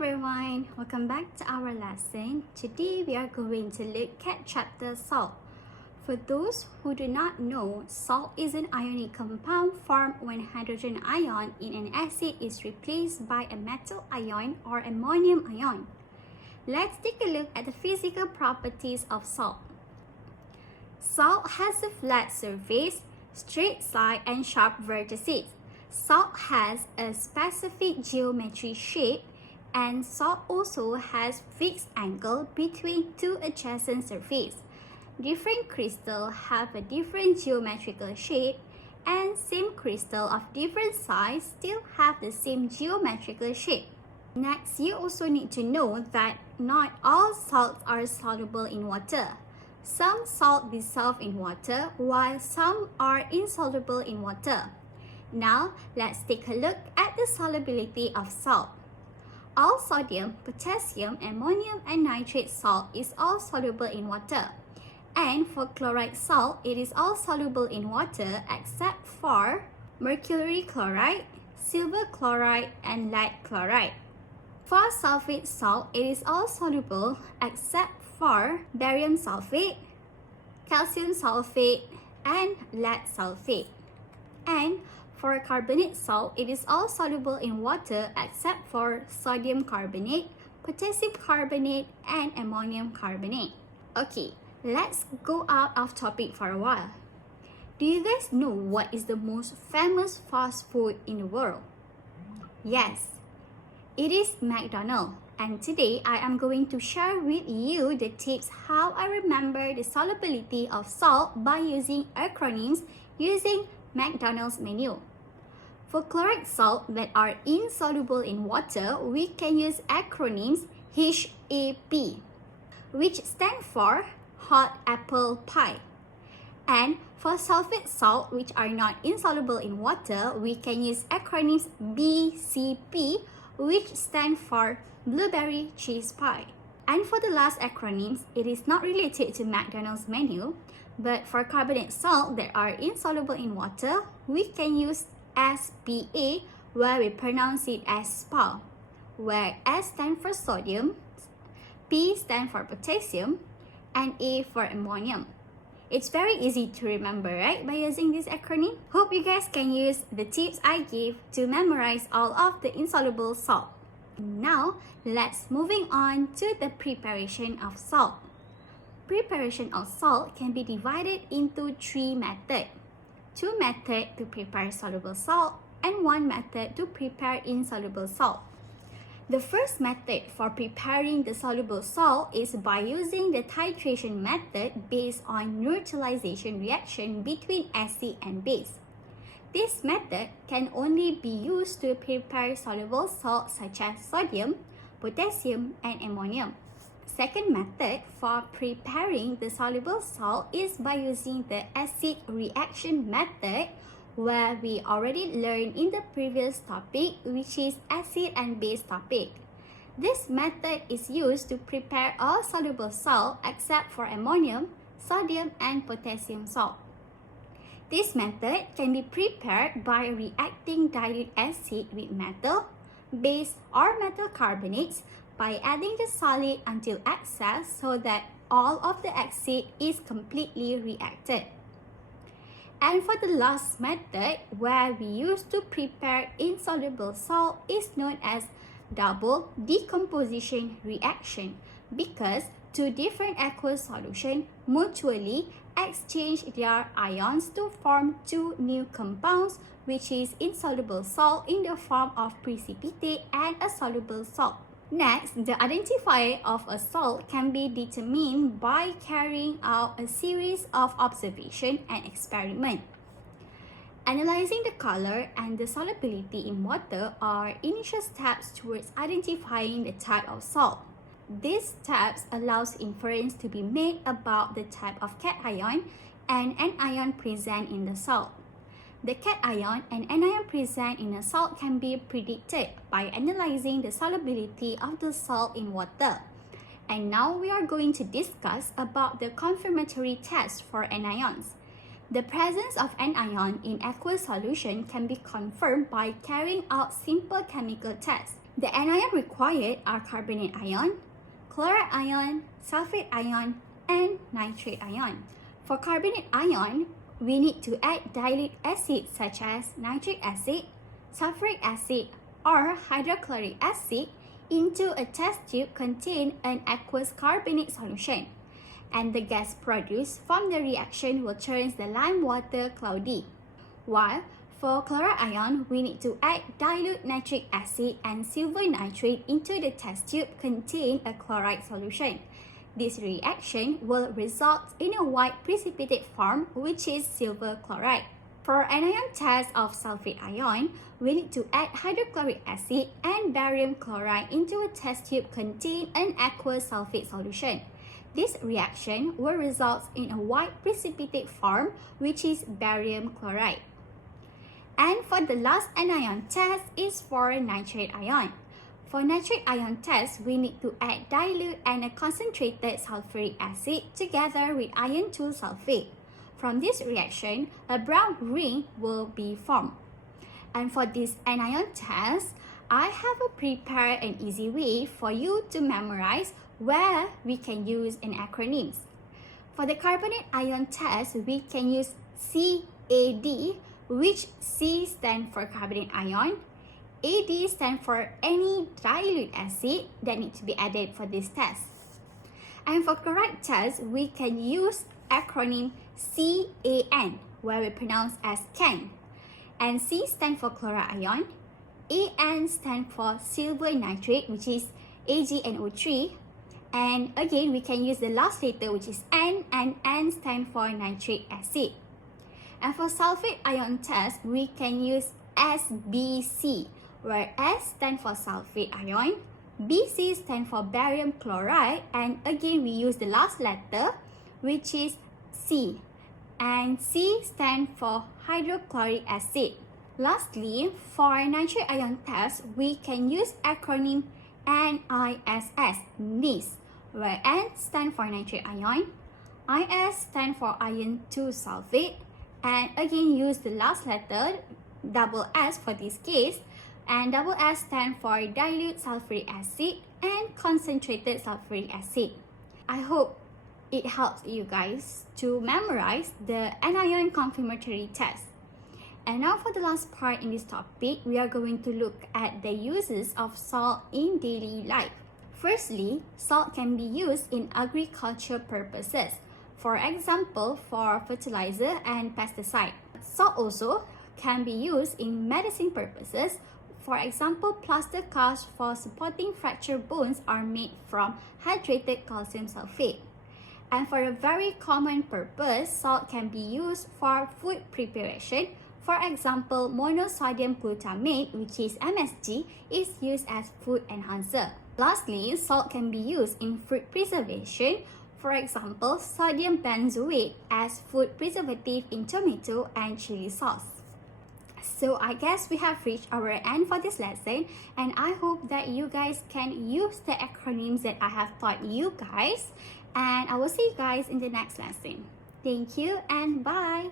everyone, welcome back to our lesson. Today we are going to look at chapter salt. For those who do not know, salt is an ionic compound formed when hydrogen ion in an acid is replaced by a metal ion or ammonium ion. Let's take a look at the physical properties of salt. Salt has a flat surface, straight side and sharp vertices. Salt has a specific geometry shape, and salt also has fixed angle between two adjacent surfaces. Different crystals have a different geometrical shape, and same crystal of different size still have the same geometrical shape. Next, you also need to know that not all salts are soluble in water. Some salt dissolve in water, while some are insoluble in water. Now, let's take a look at the solubility of salt. All sodium, potassium, ammonium, and nitrate salt is all soluble in water. And for chloride salt, it is all soluble in water except for mercury chloride, silver chloride, and lead chloride. For sulfate salt, it is all soluble except for barium sulfate, calcium sulfate, and lead sulfate. And for carbonate salt, it is all soluble in water except for sodium carbonate, potassium carbonate, and ammonium carbonate. Okay, let's go out of topic for a while. Do you guys know what is the most famous fast food in the world? Yes, it is McDonald's. And today I am going to share with you the tips how I remember the solubility of salt by using acronyms using McDonald's menu. For chloride salt that are insoluble in water, we can use acronyms HAP, which stand for hot apple pie. And for sulfate salt, which are not insoluble in water, we can use acronyms BCP, which stand for blueberry cheese pie. And for the last acronyms, it is not related to McDonald's menu, but for carbonate salt that are insoluble in water, we can use SPA, where we pronounce it as SPA, where S stands for sodium, P stands for potassium, and A for ammonium. It's very easy to remember, right, by using this acronym? Hope you guys can use the tips I gave to memorize all of the insoluble salt. Now, let's moving on to the preparation of salt. Preparation of salt can be divided into three methods. Two methods to prepare soluble salt and one method to prepare insoluble salt. The first method for preparing the soluble salt is by using the titration method based on neutralization reaction between acid and base. This method can only be used to prepare soluble salts such as sodium, potassium, and ammonium. Second method for preparing the soluble salt is by using the acid reaction method, where we already learned in the previous topic, which is acid and base topic. This method is used to prepare all soluble salt except for ammonium, sodium, and potassium salt. This method can be prepared by reacting dilute acid with metal, base, or metal carbonates by adding the solid until excess so that all of the acid is completely reacted. And for the last method, where we use to prepare insoluble salt, is known as double decomposition reaction, because two different aqueous solutions mutually exchange their ions to form two new compounds, which is insoluble salt in the form of precipitate and a soluble salt. Next, the identifier of a salt can be determined by carrying out a series of observations and experiments. Analyzing the color and the solubility in water are initial steps towards identifying the type of salt. These steps allows inference to be made about the type of cation and anion present in the salt. The cation and anion present in a salt can be predicted by analyzing the solubility of the salt in water. And now we are going to discuss about the confirmatory test for anions. The presence of anion in aqueous solution can be confirmed by carrying out simple chemical tests. The anion required are carbonate ion, chloride ion, sulfate ion, and nitrate ion. For carbonate ion, we need to add dilute acids such as nitric acid, sulfuric acid, or hydrochloric acid into a test tube containing an aqueous carbonate solution, and the gas produced from the reaction will turn the lime water cloudy. While for chloride ion, we need to add dilute nitric acid and silver nitrate into the test tube containing a chloride solution. This reaction will result in a white precipitate form, which is silver chloride. For anion test of sulfate ion, we need to add hydrochloric acid and barium chloride into a test tube containing an aqueous sulfate solution. This reaction will result in a white precipitate form, which is barium chloride. And for the last anion test is for nitrate ion. For nitrate ion test, we need to add dilute and a concentrated sulfuric acid together with iron 2 sulfate. From this reaction, a brown ring will be formed. And for this anion test, I have prepared an easy way for you to memorize where we can use an acronyms. For the carbonate ion test, we can use CAD, which C stands for carbonate ion, AD stands for any dilute acid that needs to be added for this test. And for chloride test, we can use acronym CAN, where we pronounce as CAN. And C stands for chloride ion, AN stands for silver nitrate, which is AgNO3. And again, we can use the last letter, which is N, and N stands for nitric acid. And for sulfate ion test, we can use SBC, where S stands for sulfate ion, BC stands for barium chloride, and again we use the last letter, which is C, and C stands for hydrochloric acid. Lastly, for nitrate ion test, we can use acronym NISS, where N stands for nitrate ion, IS stands for iron 2 sulfate, and again use the last letter, double S for this case, and double S stands for dilute sulfuric acid and concentrated sulfuric acid. I hope it helps you guys to memorize the anion confirmatory test. And now for the last part in this topic, we are going to look at the uses of salt in daily life. Firstly, salt can be used in agriculture purposes. For example, for fertilizer and pesticide. Salt also can be used in medicine purposes. For example, plaster casts for supporting fractured bones are made from hydrated calcium sulfate. And for a very common purpose, salt can be used for food preparation. For example, monosodium glutamate, which is MSG, is used as food enhancer. Lastly, salt can be used in fruit preservation. For example, sodium benzoate as food preservative in tomato and chili sauce. So I guess we have reached our end for this lesson, and I hope that you guys can use the acronyms that I have taught you guys, and I will see you guys in the next lesson. Thank you and bye!